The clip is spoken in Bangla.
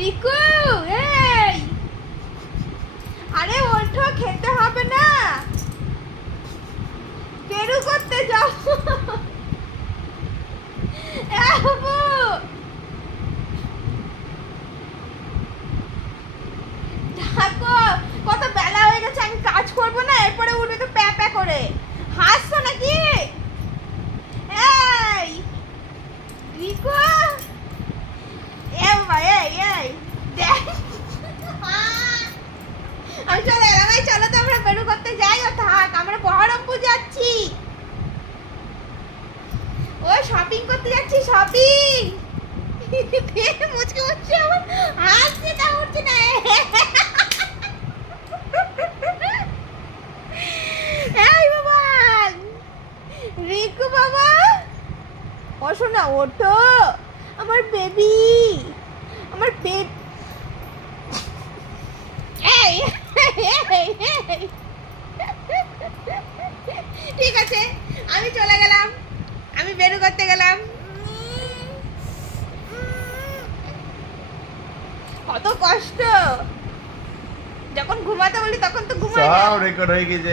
রিকু, এই আরে ওঠো, খেতে হবে না, বেরু করতে যাও। বাবু দেখো কত বেলা হয়ে গেছে, আমি কাজ করবো না, এরপরে উঠবে তো প্যা প্যা করে। হাসছো নাকি? এই রিকু, এ বাবা, এই দেখ, আমি চলে এলাম। এই চলো তো আমরা বেরু করতে যাই। ও থাক, আমরা বহরমপুর যাচ্ছি, ও শপিং করতে যাচ্ছি, শপিং। মুচকে মুচকে আমার হাসছে তা উঠছে না। এই বাবা, রিকু বাবা, ও শোনা ওঠো, আমার বেবি, আমার বেবি। এই ঠিক আছে, আমি চলে গেলাম, আমি বেরু করতে গেলাম। কত কষ্ট, যখন ঘুমাতে বলি তখন তো ঘুমায় না। সব রেকর্ড হয়ে গেছে।